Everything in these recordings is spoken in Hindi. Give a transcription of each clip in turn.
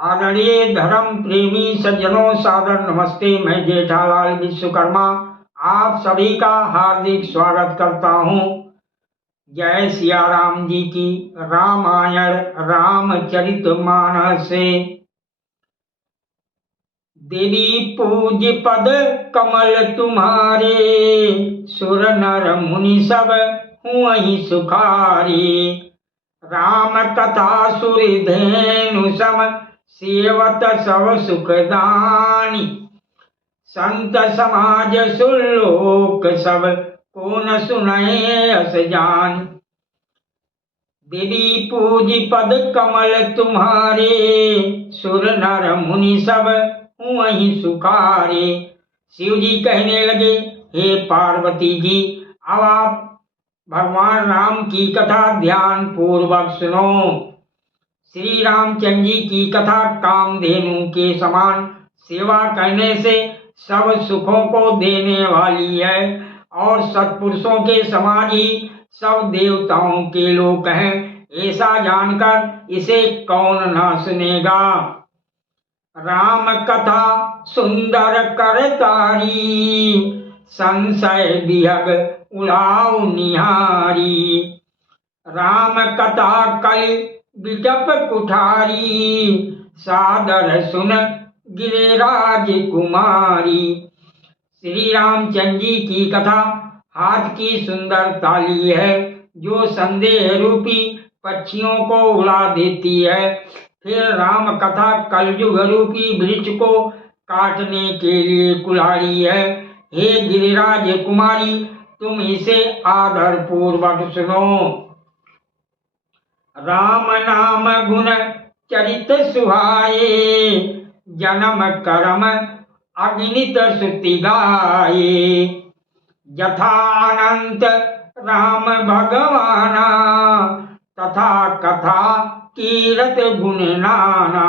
आदरणीय धर्म प्रेमी सज्जनों, सादर नमस्ते। मैं जेठालाल विश्वकर्मा आप सभी का हार्दिक स्वागत करता हूँ। जय सिया राम जी की। रामायण रामचरितमानस से देवी पूज पद कमल तुम्हारे, सुर नर मुनि सब हुई सुखारी। राम कथा सुर धेनु सम, सेवत सब सुखदानी। संत समाज सुरलोक सब, को न सुनए अस जान। देवी पूज पद कमल तुम्हारे, सुर नर मुनि सब हुई सुखारे। शिव जी कहने लगे, हे पार्वती जी, अब आप भगवान राम की कथा ध्यान पूर्वक सुनो। श्री रामचंद्र जी की कथा कामधेनु के समान सेवा करने से सब सुखों को देने वाली है और सत्पुरुषों के समान ही सब देवताओं के लोक हैं। ऐसा जानकर इसे कौन ना सुनेगा। राम कथा सुंदर करतारी, संशय विहग उड़ाऊ निहारी। राम कथा कलि बिटप कुठारी, सादर सुन गिरिराज कुमारी। श्री रामचंद्र जी की कथा हाथ की सुंदर ताली है, जो संदेह रूपी पक्षियों को उड़ा देती है। फिर राम कथा कलयुग रूपी वृक्ष को काटने के लिए कुल्हाड़ी है। हे गिरिराज कुमारी, तुम इसे आदर पूर्वक सुनो। राम नाम गुण चरित सुहाए, जन्म कर्म अगणित श्रुति गाये। यथा अनंत राम भगवाना, तथा कथा कीरत गुण नाना।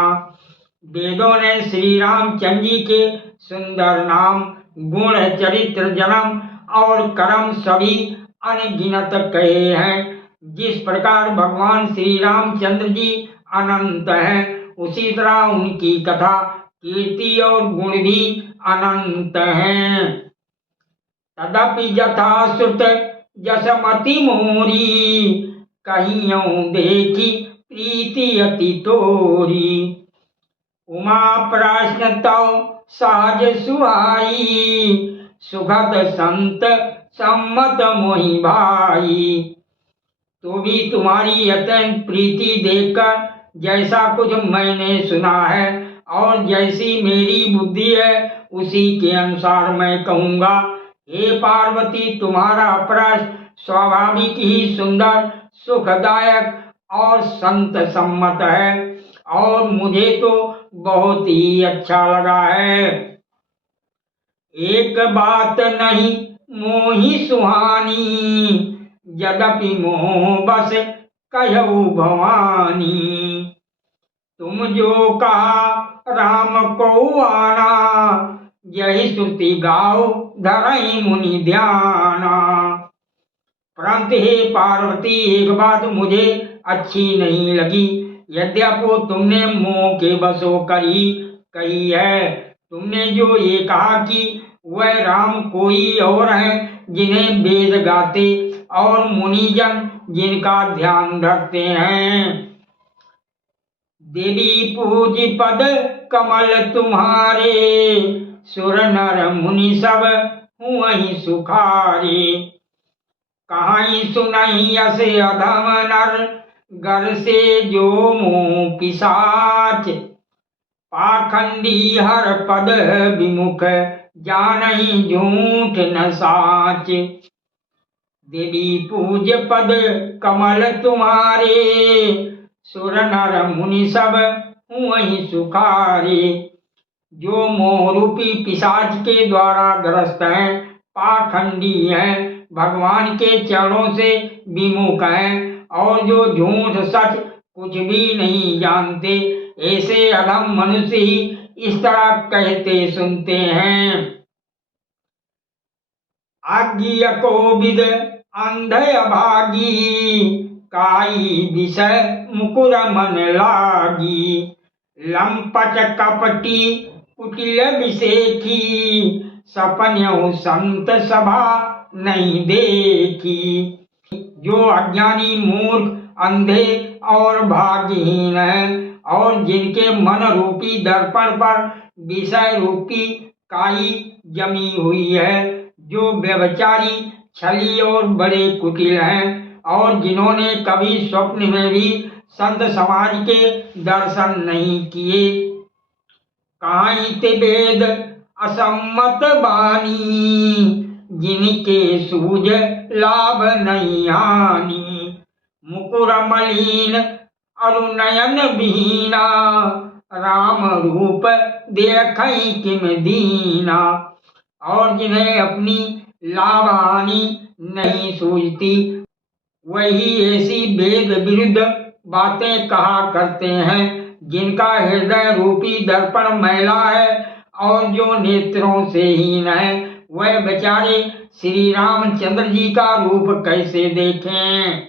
वेदों ने श्री रामचंद्र जी के सुंदर नाम, गुण, चरित्र, जन्म और कर्म सभी अनगिनत कहे हैं। जिस प्रकार भगवान श्री रामचंद्र जी अनंत हैं, उसी तरह उनकी कथा, कीर्ति और गुण भी अनंत हैं। तदपि यथा श्रुत जसमति मोरी, कहियों देखी प्रीति अति तोरी। उमा प्रश्न तव सहज सुहाई, सुखद संत सम्मत मोहि भाई। तो भी तुम्हारी अत्यंत प्रीति देखकर जैसा कुछ मैंने सुना है और जैसी मेरी बुद्धि है, उसी के अनुसार मैं कहूँगा। हे पार्वती, तुम्हारा प्रश्न स्वाभाविक ही सुंदर, सुखदायक और संत सम्मत है और मुझे तो बहुत ही अच्छा लगा है। एक बात नहीं मोहि सुहानी, यद्यपि मोह बस कहु भवानी। तुम जो कहा राम को आना, यही श्रुति गाओ धरई मुनि ध्याना। परंतु हे पार्वती, एक बात मुझे अच्छी नहीं लगी। यद्यपि तुमने मोह के बस होकर ही कही है। तुमने जो ये कहा कि वह राम कोई और है, जिन्हें वेद गाते और मुनिजन जिनका ध्यान रखते हैं। देवी पूज पद कमल तुम्हारे, सुर नर मुनि सब हुई सुखारे। कहीं सुनहि यस अधम नर, गर से जो मुँह पिशाच। पाखंडी हर पद विमुख, जानहि झूठ न साच। देवी पूज पद कमल तुम्हारे, सुर नर मुनि सब हुई सुखारे। जो मोह रूपी पिशाच के द्वारा ग्रस्त हैं, पाखंडी हैं, भगवान के चरणों से विमुख हैं और जो झूठ सच कुछ भी नहीं जानते, ऐसे अधम मनुष्य ही इस तरह कहते सुनते हैं। आज्ञ को विद अंध अभागी, काई विषय मुकुर मन लागी। लंपट कपटी कुटिल विषेखी, सपन्यु संत सभा नहीं देखी। जो अज्ञानी मूर्ख अंधे और भाग्यहीन है और जिनके मन रूपी दर्पण पर विषय रूपी काई जमी हुई है, जो व्यभिचारी छली और बड़े कुटिल हैं और जिन्होंने कभी स्वप्न में भी संत समाज के दर्शन नहीं किए। कहाइते वेद असम्मत बानी, जिनके सूझ लाभ नहीं हानि। मुकुर मलिन अरुनयन बीना, राम रूप देखई किम दीना। और जिन्हें अपनी लाभ हानि नहीं सूझती, वही ऐसी वेद विरुद्ध बातें कहा करते हैं, जिनका हृदय रूपी दर्पण मैला है और जो नेत्रों से हीन है, वह बेचारे श्री रामचंद्र जी का रूप कैसे देखें।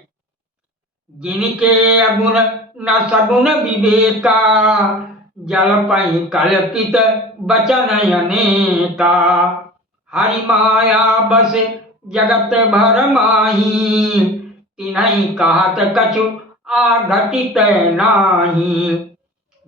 जिनके अगुण न सगुण विवेका, जलपहि कल्पित वचन अनेका। हरि माया बस जगत भर माही, तिन्हि कहत कछु आघटित नाही।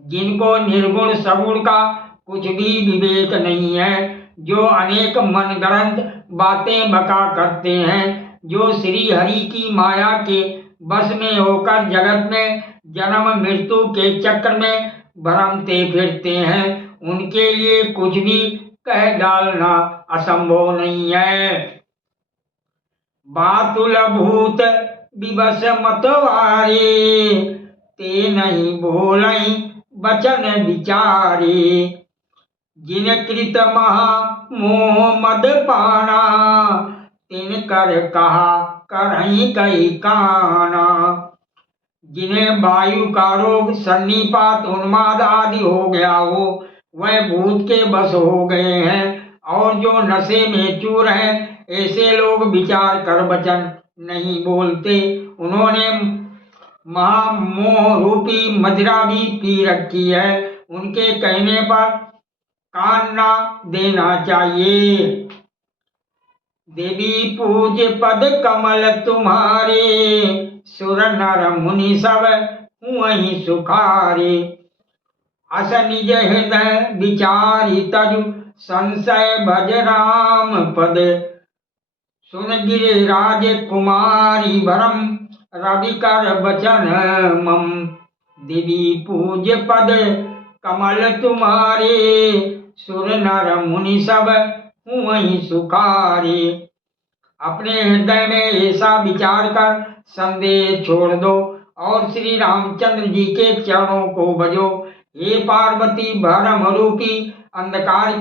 जिनको निर्गुण सगुण का कुछ भी विवेक नहीं है, जो अनेक मनगढ़ंत बातें बका करते हैं, जो श्री हरि की माया के बस में होकर जगत में जन्म मृत्यु के चक्र में भ्रमते फिरते हैं, उनके लिए कुछ भी कह डालना असंभव नहीं है। बातुल भूत विवश मतवारे, ते नहीं बोलई वचन विचारे। जिन कृत महा मोह मद पाना, तिन कर कहा करही कई काना। जिन्हें वायु का रोग सन्निपात उन्माद आदि हो गया हो, वह भूत के बस हो गए हैं। और जो नशे में चूर हैं, ऐसे लोग विचार कर वचन नहीं बोलते। उन्होंने महामोह रूपी मदिरा भी पी रखी है, उनके कहने पर कान ना देना चाहिए। देवी पूज पद कमल तुम्हारे, सुर नर मुनि सब हुई सुखारे। अस निज हृदय विचारी तजु, संशय भज राम पद। सुन गिरिराज कुमारी भरम, रवि कर बचन मम। देवी पूज पद कमल तुम्हारे, सुर नर मुनि सब हुई सुखारे। अपने हृदय में ऐसा विचार कर संदेह छोड़ दो और श्री रामचंद्र जी के चरणों को भजो। हे पार्वती, भरम रूपी अंधकार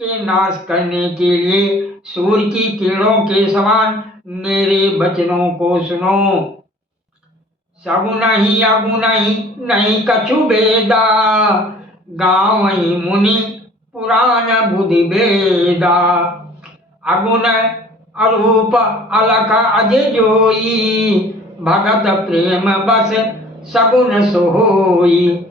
के नाश करने के लिए सूर्य की किरणों के समान मेरे वचनों को सुनो। सगुन ही अगुन ही नहीं कछु भेदा, गावई मुनि पुराण बुद्धि भेदा। अगुण अरूप अलख अज जोई, भगत प्रेम बस सगुन सोई।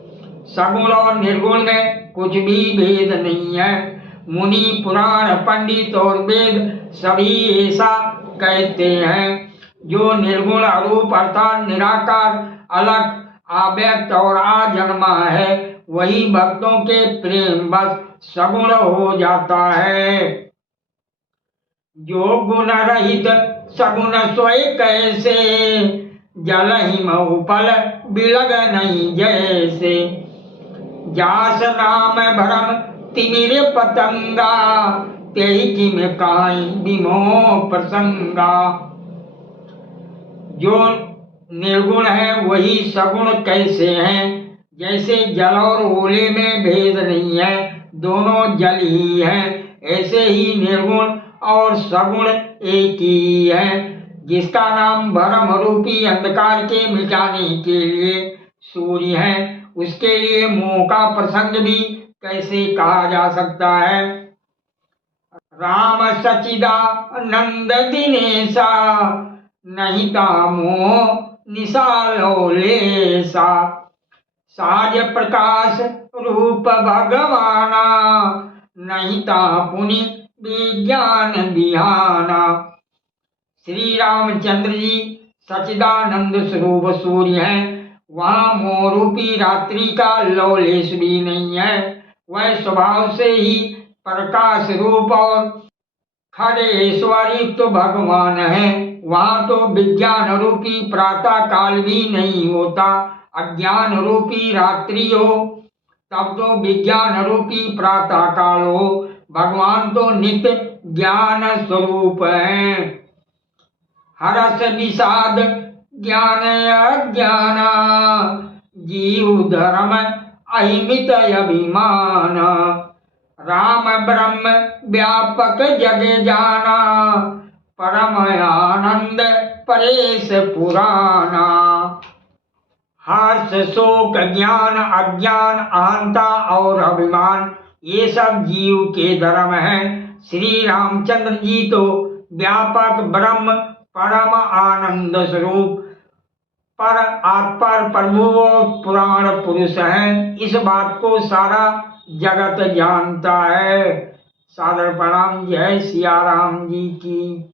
सगुण और निर्गुण में कुछ भी भेद नहीं है। मुनि, पुराण, पंडित और वेद सभी ऐसा कहते हैं। जो निर्गुण अरूप अर्थात निराकार, अलग, अव्यक्त और आजन्मा है, वही भक्तों के प्रेम बस सगुण हो जाता है। जो गुण रहित सगुण सोए कैसे, जल हिम फल बिलग नहीं जैसे। जास नाम भरम तिमिर पतंगा, तेहि किम काई विमोह प्रसंगा। जो निर्गुण है वही सगुण कैसे हैं, जैसे जल और ओले में भेद नहीं है, दोनों जल ही हैं। ऐसे ही निर्गुण और सगुण एक ही है। जिसका नाम भरम रूपी अंधकार के मिटाने के लिए सूर्य है, उसके लिए मोह का प्रसंग भी कैसे कहा जा सकता है। राम सचिदानंद दिनेशा, नहीं मोह निशालो लेसा। सहज प्रकाश रूप भगवाना, नहीं ता पुनि विज्ञान बिहाना। श्री रामचंद्र जी सच्चिदानंद स्वरूप सूर्य हैं। वहाँ मोह रूपी रात्रि का लौलेश भी नहीं है। वह स्वभाव से ही प्रकाश रूप और खड़ेश्वरी तो भगवान है। वहाँ तो विज्ञान रूपी प्रातः काल भी नहीं होता। अज्ञान रूपी रात्रि हो तब तो विज्ञान रूपी प्रातः काल हो। भगवान तो नित्य ज्ञान स्वरूप है। हरस विषाद ज्ञान अज्ञान, जीव धर्म अहिमित अभिमान। राम ब्रह्म व्यापक जग जाना, परम आनंद परेश पुराना। हर्ष शोक ज्ञान अज्ञान अहंता और अभिमान ये सब जीव के धर्म हैं। श्री रामचंद्र जी तो व्यापक ब्रह्म परम आनंद स्वरूप पर आत्पर प्रभु और पुराण पुरुष हैं। इस बात को सारा जगत जानता है। सादर प्रणाम। जय सिया राम जी की।